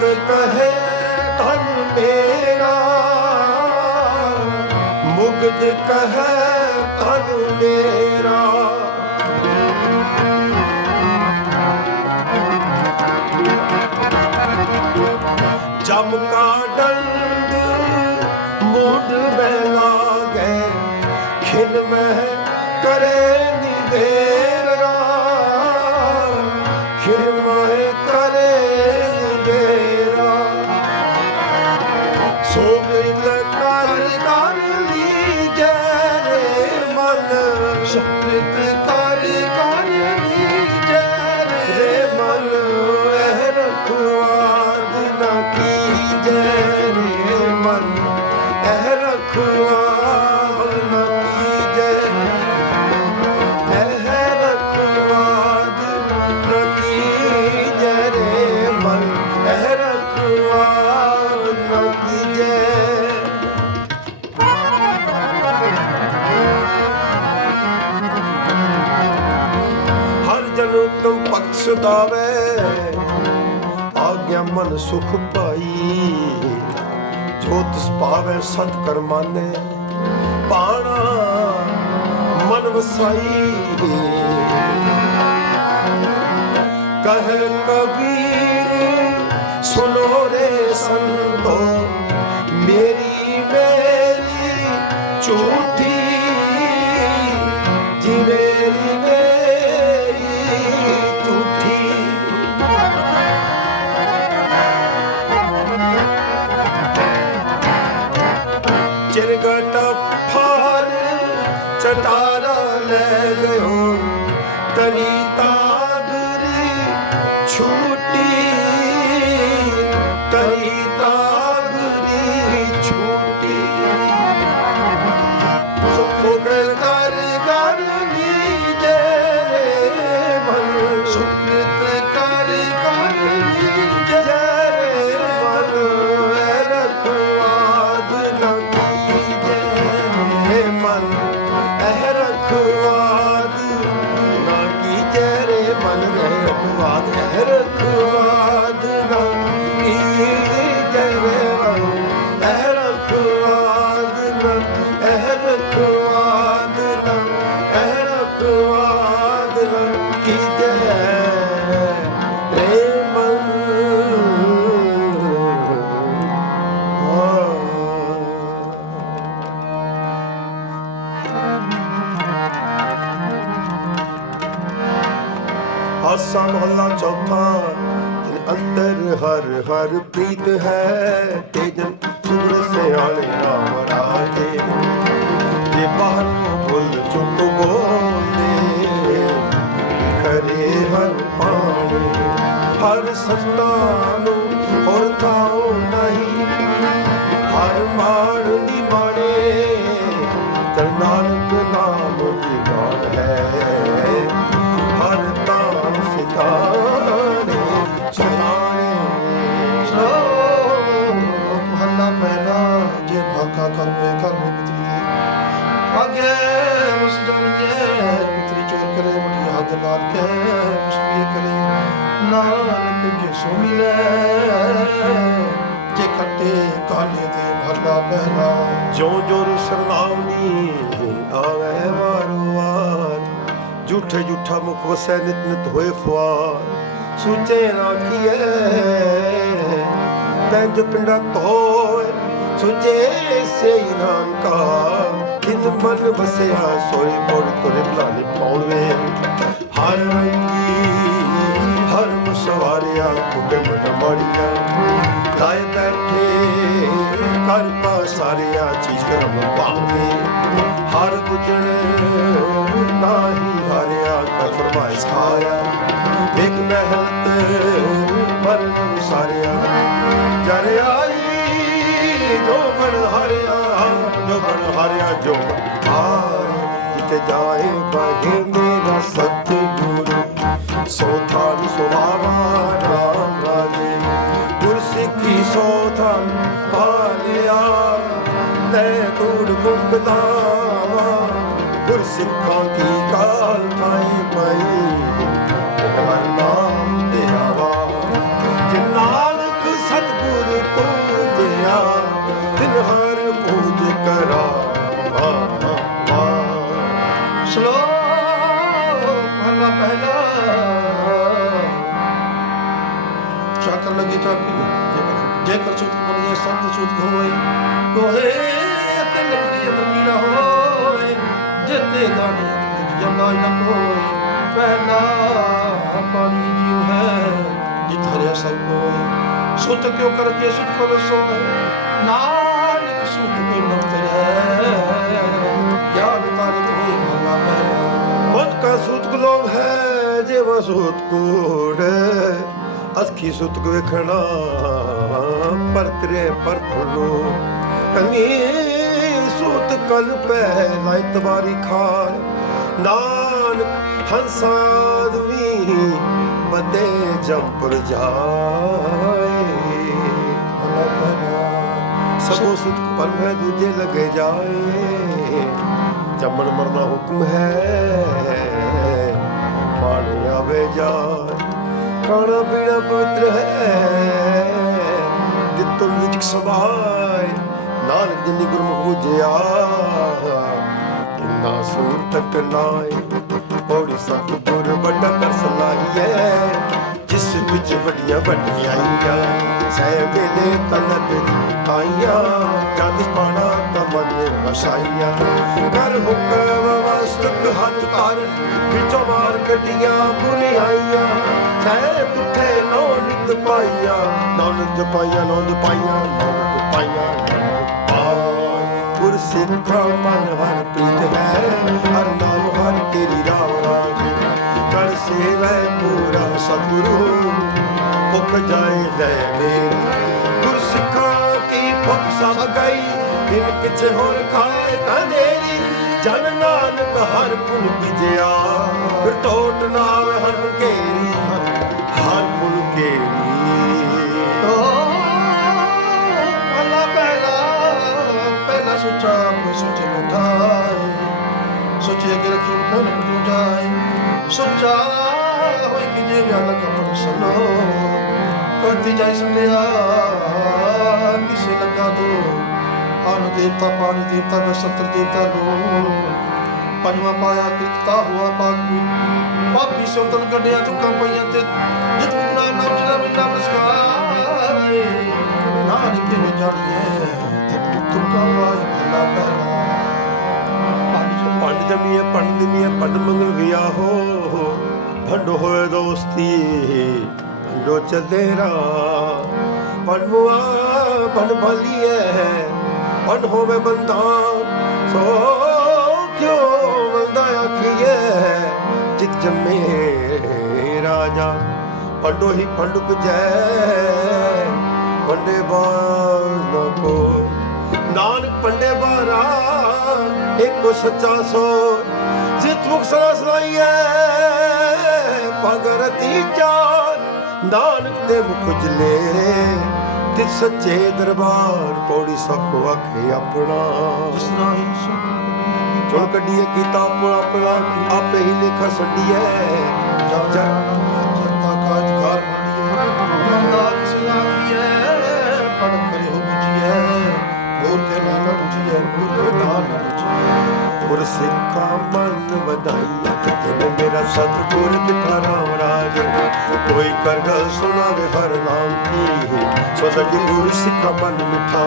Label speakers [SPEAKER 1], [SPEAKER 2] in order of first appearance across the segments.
[SPEAKER 1] ਮੁਗਦ ਕਹੇ ਧਨ ਮੇਰਾ। ਮੁਗਦ ਕਹੇ ਧਨ ਮੇਰਾ। ਜਮ ਕਾ ਡੰਡ ਮੁੰਡ ਮੈਂ ਲਾਗੇ, ਖਿਨ ਮੈਂ ਸਦਾਵੇ ਆਗਿਆ ਮਨ ਸੁਖ ਪਾਈ। ਜੋ ਤਿਸ ਪਾਵੇ ਸਤ ਕਰਮਾਨੇ ਪਾਣਾ ਮਨ ਵਸਾਈ। ਕਹ ਕਬੀਰ, ਸੁਨੋ ਰੇ ਸੰਤੋ। ਛੂਟੀ ਹਾਸਾ ਮਹੱਲਾ ਚੌਥਾ ਤਨ ਅੰਦਰ ਹਰ ਹਰ ਪ੍ਰੀਤ ਹੈ ਤੇਜਨ ਸੁਗੜ ਸਿਆਣੇ ਰਾਮ ਰਾਜੇ ਜੇ ਬਾਹਰੋਂ ਭੁੱਲ ਚੁੱਕ ਬੋਲਦੇ, ਖਰੇ ਹਰ ਪਾਣੀ ਹਰ ਸੰਤਾਂ ਨੂੰ ਹੋਰ ਥਾਉ ਨਹੀਂ, ਹਰ ਮਾਣ ਤਾਨ ਸਿਤਾਰੇ ਸੁਨਾਣੇ
[SPEAKER 2] ਮਹੱਲਾ ਪਹਿਲਾ ਜੇ ਭਾਕਾ ਕਰਮੇ ਕਰਮੇ ਪੁੱਤਰੀ ਦੇ। ਅਗੇ ਉਸ ਜਨੀਏ ਪੁੱਤਰੀ ਚੋਰ ਕਰੇ, ਮੁੰਡੀ ਹੱਦ ਲਾਲ ਕੇ ਮੁਸਲੀਏ ਕਰੇ। ਨਾਨਕ ਜੇ ਸੋ ਮਿਲੇ, ਜੇ ਖੱਟੇ ਕਾਲੇ ਦੇ ਮਹੱਲਾ ਪਹਿਲਾ
[SPEAKER 1] ਜੋ ਜੋ ਸਰਨਾਵਨੀ ਆਵੇ ਵਾਰ ਝੂਠੇ ਝੂਠਾ ਮੁਖ ਵਸੈ ਨਿਤ ਨਿਤ ਹੋਏ ਖੁਆਰ ਸੂਚੇ ਨਾ ਕੀਏ, ਪੈਂਜ ਪਿੰਡਾ ਧੋਏ। ਸੁਚੇ ਸੇ ਨਾਨਕਾ ਕਿੰਦ ਮਨ ਵਸਿਆ ਸੋਈ ਪੌੜ ਤੁਰੇ ਭਲਾਣੇ ਪੌੜਵੇ ਹਰ ਰੰਗੀ, ਹਰ ਮੁਸਵਾਰਿਆ, ਕੁਟੇ ਮਨ ਮੜੀਆਂ। ਕਾਇ ਬੈਠੇ ਕਰ ਪਾਸਾਰਿਆ ਚੀਜ਼ ਕਰਮ ਪਾਉਂਦੇ ਹਰ ਗੁਜਰ ਨਾਹੀ ਫਰਮਾਇਸ਼ ਖਾਇਆ। ਇੱਕ ਮਹਿਲਤ ਮਰਨ ਵਿਸਾਰਿਆ ਜਰ ਆਈ, ਜੋ ਬਣ ਹਰਿਆ, ਜੋ ਬਣ ਹਰਿਆ, ਜੋ ਬਣ ਜਿਤੇ ਜਾਏ ਬਾਹੇ ਮੇਰਾ ਸਤਿਗੁਰੂ ਸੋ ਥਾਨ ਸੁਹਾਵਾ ਰਾਮ ਰਾਜੇ। ਗੁਰਸਿੱਖੀ ਸੋ ਥਾਨ ਪਾਲਿਆ ਲੈ ਕੂੜ ਮੁਕਦਾਵਾ ਸਿੱਖਾਂ ਕੀ ਕਾਲ ਥਾਈ
[SPEAKER 2] ਜੇਕਰ ਸੁਤ ਬੋਲੀਏ ਸੰਤ ਸੁਤ ਹੋਏ ਤੇ ਲੰਮੀ ਅੰਦਰ ਤੇ ਗਾਣੇ ਜਮਨਾ ਨਾ ਕੋਈ ਪਹਿਲਾ ਪਾਣੀ ਜਿਉ ਹੈ। ਜਿਤ ਹਰਿਆ ਸਭ ਕੋਈ ਸੁਤ ਕਿਉ ਕਰਕੇ ਸੁਤ ਕੋ ਰਸੋ ਨਾਨਕ ਸੁਤ ਕੇ ਮੁਕਤ ਹੈ ਗਿਆਨ ਤਾਰਕ ਹੋਏ ਮਹਲਾ ਪਹਿਲਾ
[SPEAKER 1] ਮਨ ਕਾ ਸੁਤ ਗਲੋਬ ਹੈ ਜੇ ਵਸੂਤ ਕੋੜੇ ਅਸਖੀ ਸੁਤ ਵੇਖਣਾ ਪਰਤਰੇ ਪਰਤਲੋ ਕਮੀ ਮਤ ਕਲ ਪਹਿ ਲਾਇ ਤਬਾਰੀ ਖਾਰ
[SPEAKER 2] ਨਾਨਕ ਹੰਸਾਦਵੀ
[SPEAKER 1] ਬਦੇ ਜੰਪਰ ਜਾਏ। ਦੂਜੇ ਲਗੇ ਜਾਏ। ਜੰਮਣ ਮਰਨਾ ਹੁਕਮ ਹੈ, ਪਾਣੀ ਆਵੇ ਜਾਏ। ਖਾਣਾ ਪੀਣਾ ਪਵਿੱਤਰ ਹੈ ਦਿੱਤੋ ਵਿੱਚ ਸੁਭਾਏ ਨਾਨਕ ਜਿਨੀ ਗੁਰ ਮੁਝਿਆ। ਇੰਨਾ ਸੂਰ ਤੱਕ ਲਾਏ ਪੌੜੀ ਸਤ ਗੁਰ ਵੱਡਾ ਕਰ ਸਲਾਈਏ ਜਿਸ ਵਿੱਚ ਵੱਡੀਆਂ ਵੱਡੀਆਂ ਆਈਆਂ ਸਹਿ ਮੇਲੇ ਤਨ ਆਈਆਂ। ਜਦ ਪਾਣਾ ਤਮਨ ਵਸਾਈਆਂ ਕਰ ਹੁਕਮ ਵਸਤਕ ਹੱਥ ਧਰ, ਵਿੱਚੋਂ ਮਾਰ ਗੱਡੀਆਂ ਭੁਲਾਈਆਂ ਸਹਿ ਤੁਠੇ ਨੋ ਨਿਤ ਪਾਈਆਂ ਨੋ ਪਾਈਆਂ ਨੋ ਪਾਈਆਂ ਨੋ ਪਾਈਆਂ। ਸਿੱਧਾ ਮਨ ਹਰ ਪ੍ਰੀਤ ਹੈ ਹਰ ਨਾਮ ਹਰ ਤੇਰੀ ਰਾਮ ਰਾਜ। ਕਰ ਸੇਵੈ ਪੂਰਾ ਸਤਿਗੁਰੂ, ਭੁੱਖ ਜਾਏ ਲੈ ਮੇਰੀ। ਗੁਰ ਸਿੱਖਾਂ ਕੀ ਭੁੱਖ ਸਭ ਗਈ ਦਿਨ ਪਿੱਛੇ ਹੋਰ ਖਾਏ ਕੰਦੇਰੀ ਜਨ ਨਾਨਕ ਹਰ ਪੁਨ ਵਿਜਿਆ ਫਿਰ ਟੋਟ ਨਾ ਹਰ ਘੇਰੀ।
[SPEAKER 2] ਕਿ ਰਖੀ ਕੋਨ ਪਟੂ ਜਾਏ। ਸੋਚਾ ਹੋਏ ਕਿ ਜੇ ਵਿਆਹ ਕਪੜ ਸਲੋ ਕਰਤੀ ਜਾਈ ਸੰਗਿਆ ਕਿਸੇ ਲੱਗਾ ਦੋ ਅਨ ਦੇਵਤਾ, ਪਾਣੀ ਦੇਵਤਾ ਨਸਤਰ ਦੇਵਤਾ ਪਾਇਆ ਕਿਰਤਾ ਹੁਆ ਪਾਪੀ। ਪਾਪੀ ਸੋਤਨ ਕੱਢਿਆ ਤੁਕਾਂ ਪਈਆਂ ਤੇ ਜਿਤ ਮੁਕਨਾ ਨਾਮ ਜਿਹੜਾ ਮਿੰਨਾ ਮਸਕਾਏ। ਨਾਨਕ ਕਿਵੇਂ ਜਾਣੀਏ ਤੇ ਤੁਕਾਂ ਵਾਈ ਭਲਾ ਪਹਿਲਾ ਪੰਜ
[SPEAKER 1] ਪੰਡ ਜਮੀਏ ਪੰਡ ਦਿਮੀਏ ਪੰਡ ਮੰਗਲ ਗਿਆ ਹੋ ਭੰਡ ਹੋਏ ਦੋਸਤੀ ਭੰਡੋ ਚੱਲੇਰਾ ਪੰਡ ਮੁਆ ਪੰਡ ਭਲੀਏ ਪੰਡ ਹੋਵੇ ਬੰਦਾ। ਸੋ ਕਿਉ ਬੰਦਾ ਆਖੀਏ, ਜਿਤ ਜੰਮੇ ਰਾਜਾ। ਪੰਡੋ ਹੀ ਨਾਨਕ ਪੰਡੇ ਬਾਰਾ ਇੱਕੋ ਸੱਚਾ ਸੋ ਜਿਤ ਮੁਖ ਸਦਾ ਸੁਣਾਈਐ ਭਗਰਤੀ ਚਾਰ। ਨਾਨਕ ਤੇ ਮੁਖ ਜਲੇ ਤਿਤ ਸੱਚੇ ਦਰਬਾਰ ਪੌੜੀ ਸਭ ਕੋ ਆਖੇ ਆਪਣਾ।
[SPEAKER 2] ਸੁਖ
[SPEAKER 1] ਚੁਣ ਕੱਢੀਏ ਕੀਤਾ ਆਪਣਾ ਆਪਣਾ ਆਪੇ ਹੀ ਲੇਖਾ ਛੱਡੀਐ
[SPEAKER 2] ਜਨ
[SPEAKER 1] ਸਿੱਖਾ ਮਨ ਵਧਾਈਆ ਜਿਨ ਮੇਰਾ ਸਤਿਗੁਰ ਬਿਠਾ ਰਾਮ ਰਾਜ ਕੋਈ ਕਰ ਗੱਲ ਸੁਣਾਵੇ, ਹਰ ਨਾਮ ਕੀ ਸੋ ਸੱਚ ਗੁਰ ਸਿੱਖਾ ਮਨ ਮਿਠਾ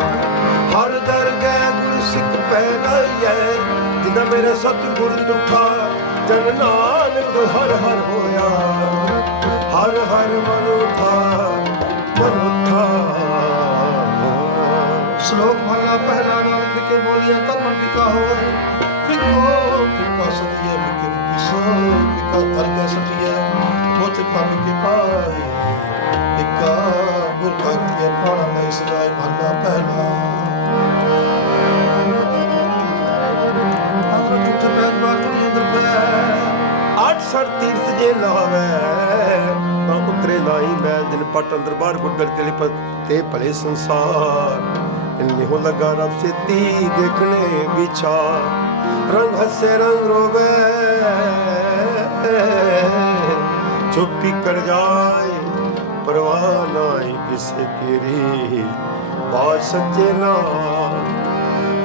[SPEAKER 1] ਹਰ ਦਰ ਗਏ ਗੁਰ ਸਿੱਖ ਪੈਣਾਈਐ ਜਿਨ ਮੇਰਾ ਸਤਿਗੁਰ ਦੁਠਾ ਜਨ ਨਾਨਕ ਹਰ ਹਰ ਹੋਇਆ, ਹਰ ਹਰ ਮਨ ਉਠਾ ਮਨ ਉਠਾ।
[SPEAKER 2] ਸ਼ਲੋਕ ਮਹਲਾ ਪਹਿਲਾ ਨਾਨਕ ਕੇ ਬੋਲਿਆ ਤਨ ਮਨ ਫਿਕਾ ਹੋਏ
[SPEAKER 1] ਸਰ ਤੀਰਥ ਜੇ ਲਾਵੇ, ਤਾਂ ਉਤਰੇ ਨਾਹੀ ਮੈਲ ਦਿਨ ਪਟ ਅੰਦਰ ਬਾਹਰ ਗੁੱਡਰ ਤੇ ਤੇ ਭਲੇ ਸੰਸਾਰ। ਇਨਿ ਹੋ ਲਗਾ ਰਬ ਸਿੱਧੀ ਦੇਖਣੇ ਵਿਚਾਰ। ਰੰਗ ਹੱਸੇ ਰੰਗ ਰੋਵੇ ਚੁੱਪੀ ਕਰ ਜਾਏ ਪਰਵਾਹ ਨਹੀਂ ਕਿਸੇ ਤੇਰੀ ਬਾ ਸੱਚੇ ਨਾ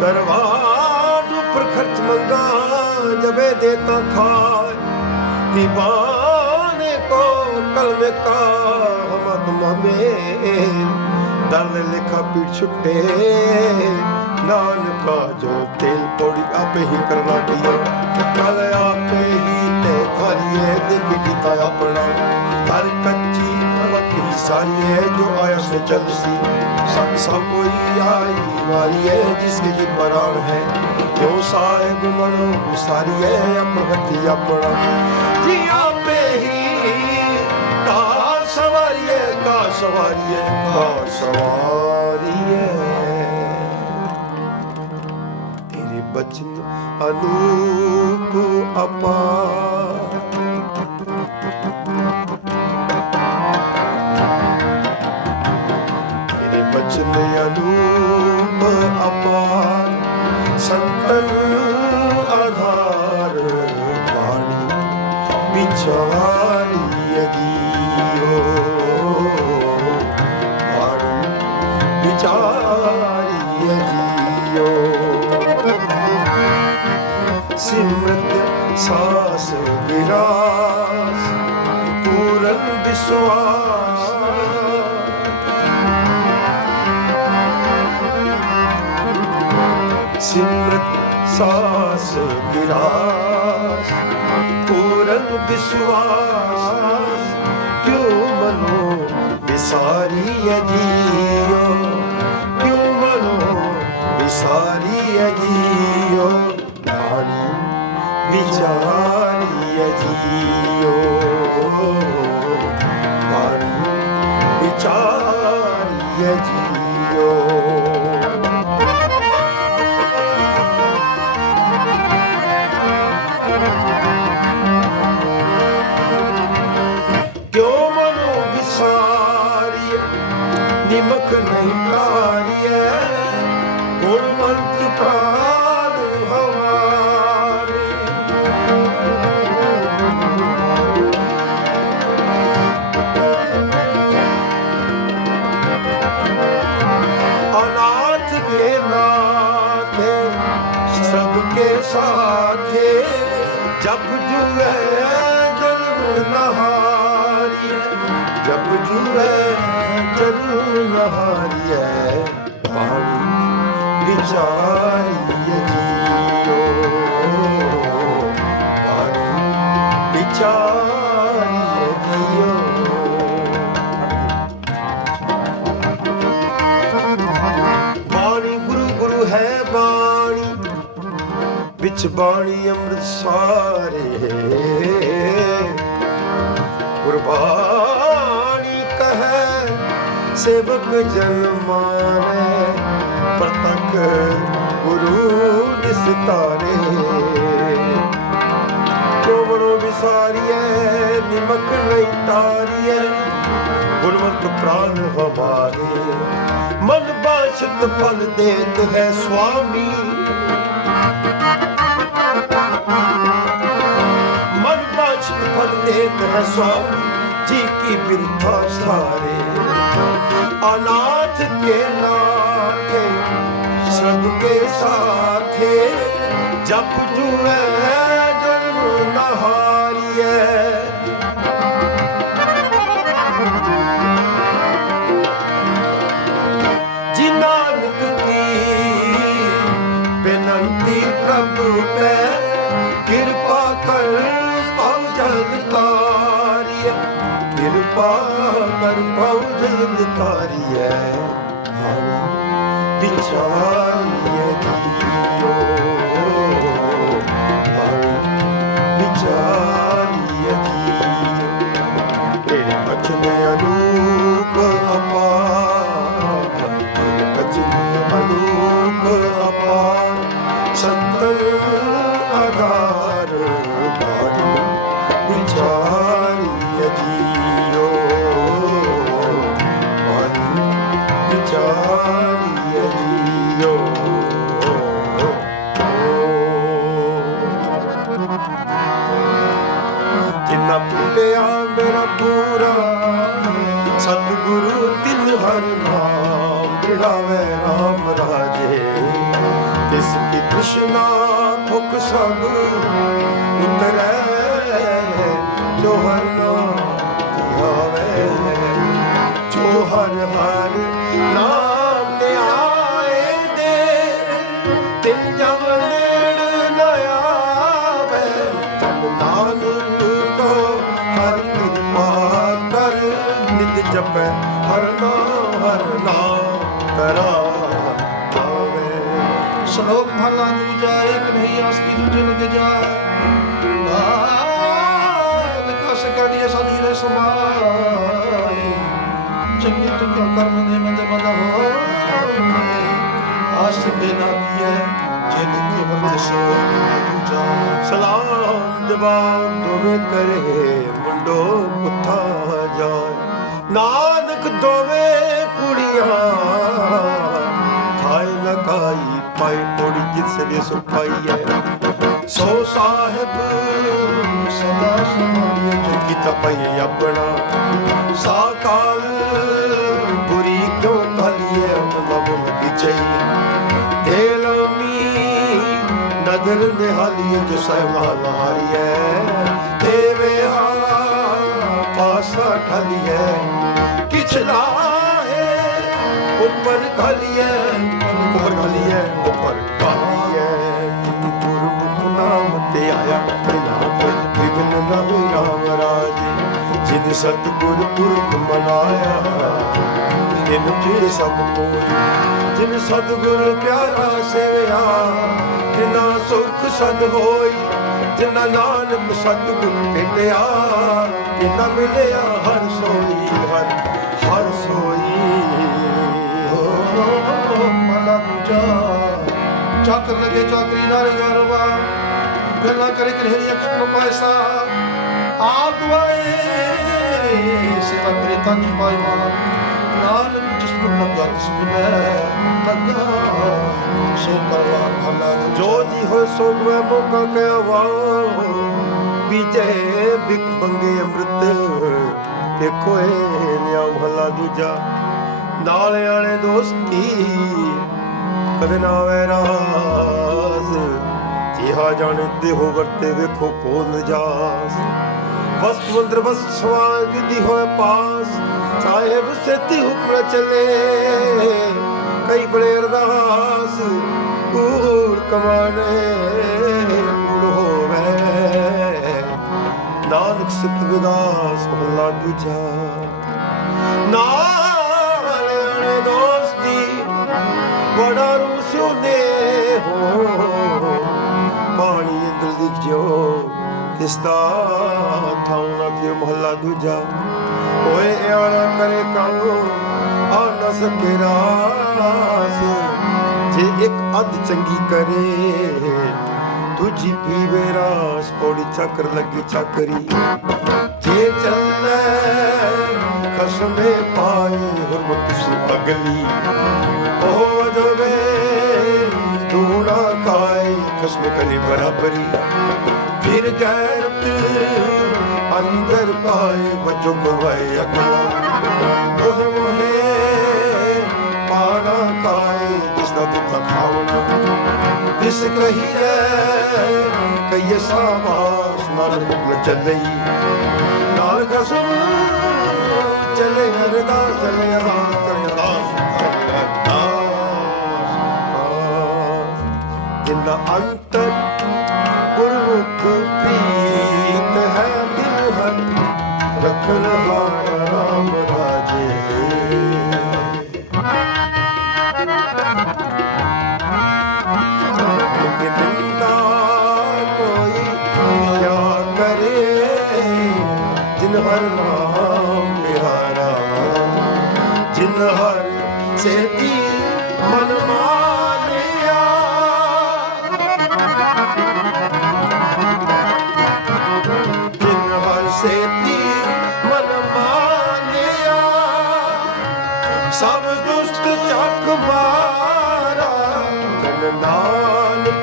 [SPEAKER 1] ਦਰਵਾਜ ਉੱਪਰ ਖਰਚ ਮੰਗਾ ਜਬੇ ਦੇਤਾ ਖਾਏ ਦੀਵਾਨੇ ਕੋ ਕਲਮੇ ਕਾ ਹਮਤ ਮਮੇ ਦਲ ਲਿਖਾ ਪੀੜ ਛੁੱਟੇ ਨਾਨਕਾ ਜੋ ਤੇਲ ਪੋੜੀ ਆਪੇ ਹੀ ਕਰਨਾ ਕੀਆ ਕਲ ਆਪੇ ਹੀ ਤੇ ਧਾਰੀਏ ਦਿਖ ਕੀਤਾ ਆਪਣਾ। ਹਰ ਕੱਚੀ ਵੱਖਰੀ ਸਾਰੀ ਹੈ ਜੋ ਆਇਆ ਸੇ ਚਲ ਸੀ। ਸਭ ਸਭ ਕੋਈ ਆਈ ਵਾਰੀ ਹੈ ਜਿਸਕੇ ਜੀ ਪਰਾਨ ਹੈ। ਕਿਉਂ ਸਾਹਿਬ ਮਨੋ ਵਿਸਾਰੀ ਹੈ ਆਪਣਾ। ਜੀ ਆਪੇ ਹੀ ਕਾ ਸਵਾਰੀਏ ਕਾ ਸਵਾਰੀਏ ਕਾ ਸਵਾਰੀਏ। alupu apa ਸਾਸ ਵਿਰਾਸ, ਪੂਰਨ ਵਿਸ਼ਵਾਸ, ਕਿਉ ਮਨੋ ਵਿਸਾਰੀ ਅਜੀਓ ਕਿਉ ਮਨੋ ਵਿਸਾਰੀ ਅਜੀਓ ਬਾਣੀ ਵਿਚਾਰੀ ਅਜੀਓ ਬਾਣੀ ਵਿਚਾਰੀ ਅਜੀਓ ਬਾਣੀ ਵਿਚਾਰੀਐ ਜੀਓ। ਜੀਓ। ਬਾਣੀ ਗੁਰੂ ਗੁਰੂ ਹੈ ਬਾਣੀ ਵਿੱਚ ਬਾਣੀ ਅੰਮ੍ਰਿਤ ਸਾਰੇ ਸੇਵਕ ਜਨ ਪ੍ਰਤੱਖ ਗੁਰੂ ਦਿਸਤਾਰੇ ਕਿਉ ਮਨੋ ਵਿਸਾਰੀਐ, ਨਿਮਕ ਨਹੀਂ ਤਾਰੀਐ, ਗੁਣਵੰਤ ਪ੍ਰਾਨ ਹਮਾਰੇ। ਮਨ ਬਾਸ਼ਤ ਫਲ ਦੇਤ ਹੈ ਸੁਆਮੀ। ਮਨ ਬਾਸ਼ਤ ਫਲ ਦੇਤ ਹੈ ਸੁਆਮੀ, ਜੀ ਕੀ ਬਿਰਥਾ ਸਾਰੇ। ਅਨਾਥ ਕੇ ਨਾਥੇ ਸਭ ਕੇ ਸਾਥੇ ਜਪ ਜੁਐ ਜਨਮ ਕਰ ਪਉ ਤਾਰੀਐ ਹਰਿ ਵਿਚਾਰੀਐ ਜਪੈ, ਹਰ ਨਾਮ ਹਰ ਨਾਮ ਤਰਾ ਆਵੇ।
[SPEAKER 2] ਸ਼ਲੋਕ ਮਹਲਾ ਦੂਜਾ ਇੱਕ ਨਹੀਂ ਆਸ ਕੀ ਦੂਜੇ ਲਗੇ ਜਾ ਕਸ ਕੜੀਏ ਸਦੀ ਰੇ ਸਮਾਈ ਚੰਗੀ ਤੁਮ ਕਰਮ ਨੇ ਮੰਦੇ ਬੰਦਾ ਹੋ ਆਸ ਕੇ ਨਾ ਕੀਏ, ਜੇ ਨਿੱਕੇ ਵਰਤ ਸੋ ਦੂਜਾ
[SPEAKER 1] ਸਲਾਮ ਜਵਾਬ ਦੋਵੇਂ ਕਰੇ, ਮੁੰਡੋ ਪੁੱਠਾ ਜਾਏ ਨਾਨਕ ਦੋਵੇਂ ਕੁੜੀਆਂ ਖਾਈ ਲਗਾਈ ਪਾਈ ਪੋੜੀ ਜਿਸ ਨੇ ਸੁਪਾਈ ਹੈ ਸੋ ਸਾਹਿਬ,
[SPEAKER 2] ਸਦਾ ਸੰਭਾਲਿਏ
[SPEAKER 1] ਜੋ ਕੀਤਾ ਪਈ ਆਪਣਾ। ਸਾਕਾਲ ਬੁਰੀ ਕਿਉਂ ਕਲੀਏ ਮਤਲਬ ਲੱਗੀ ਚਾਹੀ ਦੇਲਮੀ ਨਦਰ ਨਿਹਾਲੀਏ ਜੋ ਸਹਿਮਾਨ ਹਾਰੀਏ। ਦੇਵੇ ਆ ਪਾਸਾ ਢਲੀਏ ਕਿਛਲਾ ਹੈ ਉੱਪਰ ਖਲੀਏ ਉੱਪਰ ਖਲੀਏ ਉੱਪਰ ਖਲੀਏ ਗੁਰਮੁਖ ਨਾਮ ਤੇ ਆਇਆ ਬਿਨਾ ਵਿਗਨ ਨਾ ਹੋਈ ਰਾਮ ਰਾਜ ਜਿਨ ਸਤਿਗੁਰ ਪੁਰਖ ਮਨਾਇਆ ਜਿਨ ਤੇ ਸਭ ਕੋਈ ਜਿਨ ਸਤਿਗੁਰ ਪਿਆਰਾ ਸੇਵਿਆ ਤਿਨਾ ਸੁਖ ਸਦ ਹੋਈ ਜਿਨਾ ਨਾਨਕ ਸਤਿਗੁਰ ਭੇਟਿਆ ਤਿਨਾ ਮਿਲਿਆ ਹਰ ਸੋਈ ਹਰ ਹਰ ਸੋਈ।
[SPEAKER 2] ਮਲਾ ਦੂਜਾ। ਚਾਕਰ ਲਗੇ ਚਾਕਰੀ ਨਾਰੇ ਗਰਵਾ ਗੱਲਾਂ ਕਰੇ ਕਰਹਰੀ ਅਕਸ਼ਰ ਪਾਇਸਾ। ਆਪ ਦੁਆਏ ਸੇਵਾ ਕਰੇ ਤਨ ਪਾਈ ਮਾ ਨਾਨਕ ਜਿਸ ਨੂੰ ਲੱਗਾ ਤਿਸ ਮਿਲੈ ਲੱਗਾ ਸੋ ਪਰਵਾਰ ਭਲਾ
[SPEAKER 1] ਜੋ ਜੀ ਹੋ ਸੋ ਮੈਂ ਮੌਕਾ ਕਹਿਆ ਵਾਓ ਬਿਕ ਬੰਗੇ ਅੰਮ੍ਰਿਤ। ਦੇਖੋ ਇਹ ਨਿਆ ਭਲਾ ਦੂਜਾ। ਨਾਲ ਆਲੇ ਦੋਸਤੀ, ਕਦੇ ਨਾ ਵੈਰਾਸ ਜਿਹਾ ਜਾਣੇ ਹੋ ਵਰਤੇ ਵੇਖੋ ਕੋ ਨਜਾਸ ਵਸਤ ਮੰਦਰ ਵਸਤ ਸਵਾਜ ਦੀ ਹੋਏ ਪਾਸ। ਸਾਹਿਬ ਸੇਤੀ ਹੁਕਮ ਚੱਲੇ, ਕਈ ਬੜੇ ਅਰਦਾਸ। ਕੂੜ ਕਮਾਨੇ ਨਾਨਕ ਸਿੱਧ ਵਿਗਾਸ ਮਹਲਾ ਦੂਜਾ ਨਾਲ ਆਣੇ ਦੋਸਤੀ ਬੜਾ ਰੂਸਿਓ ਨੇ ਹੋ ਪਾਣੀ ਅੰਦਰ ਦਿਖ ਜੋ ਕਿਸਦਾ ਥਾਉਣਾ ਤੇ ਮਹੱਲਾ ਦੂਜਾ ਓਏ ਆਣਾ ਕਰੇ ਕੰਮ ਆ ਨਾ ਸਕੇ ਰਾਸ ਜੇ ਇੱਕ ਅੱਧ ਚੰਗੀ ਕਰੇ ਦੂਜੀ ਪੀਵੇ ਰਾਸ, ਪੌੜੀ ਚੱਕਰ ਲੱਗੀ ਚੱਕਰੀ। ਜੇ ਚੱਲੇ ਖਸਮੇ ਪਾਏ ਹੁਰਮਤ ਸੀ ਅਗਲੀ, ਉਹ ਜਵੇ ਤੂਣਾ ਕਾਏ ਖਸਮੇ ਕਲੀ ਬਰਾਬਰੀ। ਫਿਰ ਗੈਰਤ ਅੰਦਰ ਪਾਏ ਵਜੋ ਗਵਾਏ ਅਗਲਾ। ਉਹ ਮੋਹੇ ਪਾਣਾ ਕਾਏ ਜਿਸ ਦਾ ਦਿੱਤਾ ਖਾਵਣਾ ਜਿਸ ਕਹੀ ਹੈ ਕਈ ਸਾਬਾਸ ਨਾਲ ਹੁਕਮ ਚੱਲਈ। ਨਾਲ ਕਸਮ ਚੱਲੇ ਅਰਦਾਸ ਚੱਲੇ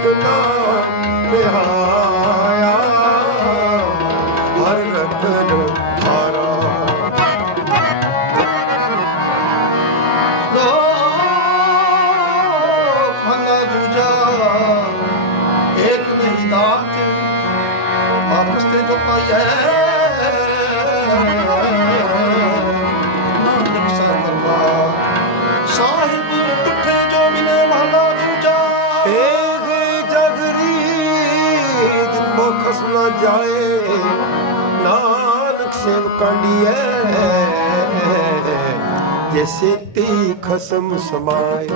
[SPEAKER 1] ਨਾਨਕ ਨਾਮ
[SPEAKER 2] ਨਾਨਕ ਸੇਵ ਕਾਂਡੀਐ।
[SPEAKER 1] ਜਿਸੇ ਤੀ ਖਸਮ ਸਮਾਏ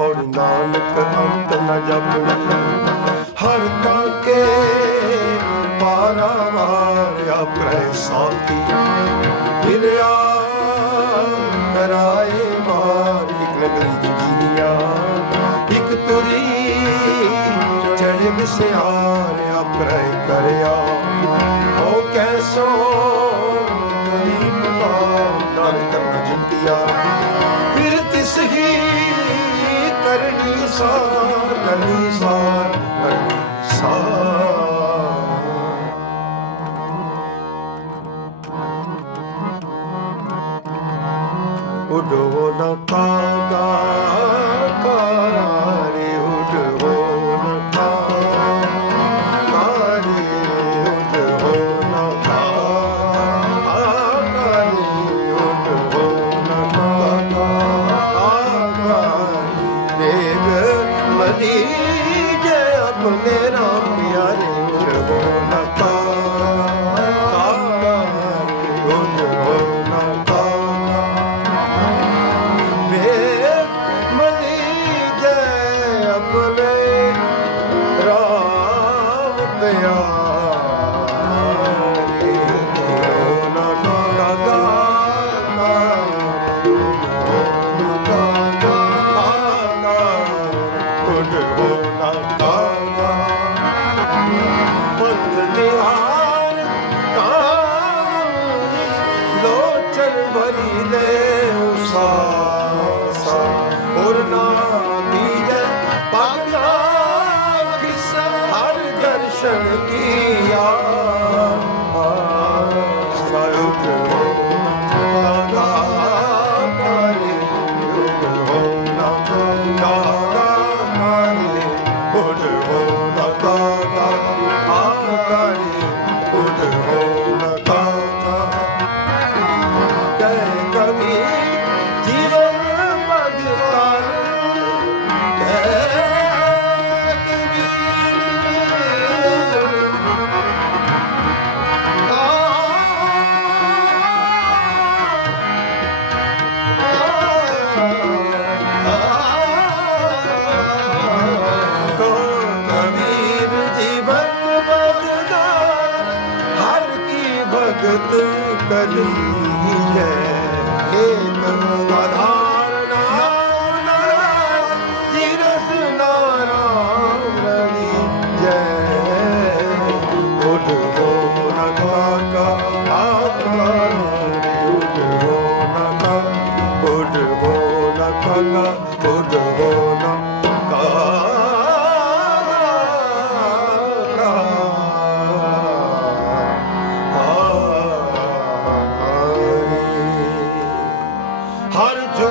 [SPEAKER 1] ਔਰ ਨਾਨਕ ਅੰਤ ਨ ਜਪਣੀ। ਹਰ ਤਾਂ ਕੇ ਪਾਰਾਵਾਰਿਆ ਪ੍ਰੈ ਸਾਤੀ ਵਿਰਿਆ ਕਰਾਏ ਮਾਰ, ਇਕ ਨਗਰੀ ਜੀਨੀਆਂ ਇੱਕ ਤੁਰੀ ਚੜ ਬਿਸਿਆਰਿਆ ਪ੍ਰੈ ਕਰਿਆ। ਕੈਸੋ ਕਰੀ ਪੁਕਾਰ ਨਾਲ ਕਰਨਾ ਜਿੰਤਿਆ ਫਿਰ ਤਿਸ ਹੀ ਕਰਨੀ ਸਾਰ ਕਰਨੀ ਸਾਰ ਕਰਨੀ ਸਾਰ ਉਡੋ ਨ ਕਾਗਾ ਕਾਰੇ Oh.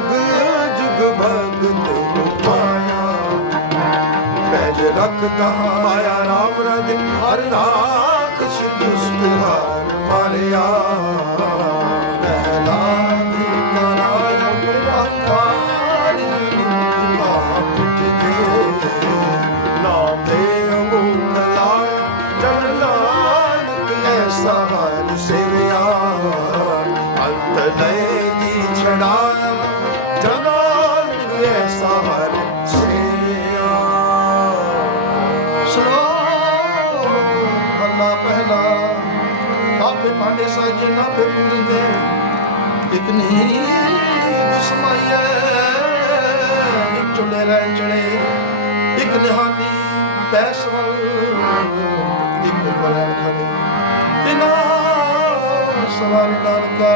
[SPEAKER 1] ਜੁਗ ਜੁਗ ਭਗਤ ਪਾਇਆ। ਪੈਜ ਰੱਖਦਾ ਆਇਆ ਰਾਮ ਰਜ ਹਰ ਰਾਖਸ਼ ਦੁਸ਼ਟ ਹਾਰ ਮਾਰਿਆ। ਪਹਿਲਾ
[SPEAKER 2] ਸਾਜੇ ਨਾ ਪੇ ਪੁੰਦੇ ਇਕ ਨੀਂਦ ਸਮਾਈਏ ਇਕ ਚੁੱਲੇ। ਰਹਿ ਚੜੇ ਇਕ ਨਿਹਾਲੀ ਪੈਸਵਲ ਇਕ ਬਲਨ ਖੜੇ ਤਿਨਾ ਸਵਾਰ ਨਾਨਕਾ,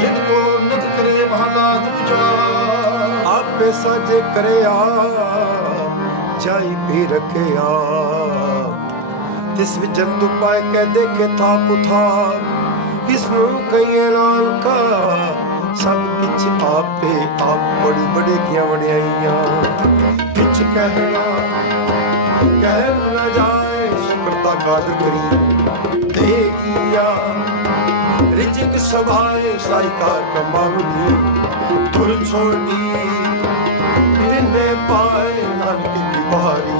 [SPEAKER 2] ਜਿਨ ਕੋ ਨਿਤ ਕਰੇ ਮਹਲਾ ਦੂਜਾ।
[SPEAKER 1] ਆਪੇ ਸਾਜੇ ਕਰਿਆ, ਜਾਈ ਵੀ ਰਖਿਆ। ਤਿਸ ਵਿੱਚ ਜੰਤੂ ਪਾਏ ਕੇ ਦੇਖੇ ਥਾ ਪੁਥਾ ਕਿਸ ਨੂੰ ਕਹੀਏ ਨਾਨਕਾ ਸਭ ਕਿਛ ਆਪੇ ਆਪ ਬੜੀ ਬੜੇ ਕੀਆਂ ਵਡਿਆਈਆਂ। ਕਿਛ ਕਹਿਣਾ, ਕਹਿ ਨਾ ਜਾਏ ਸ਼ੁਕਰਤਾ ਕਾਦਰ ਕਰੀ। ਦੇ ਕੀਆ ਰਿਜਕ ਸਭਾਏ ਸਾਈਕਾਰ ਕਮਾਵਨੀ ਤੁਰ ਛੋਟੀ, ਤਿੰਨੇ ਪਾਏ, ਨਾਨਕ ਦੀ ਬਹਾਰੀ।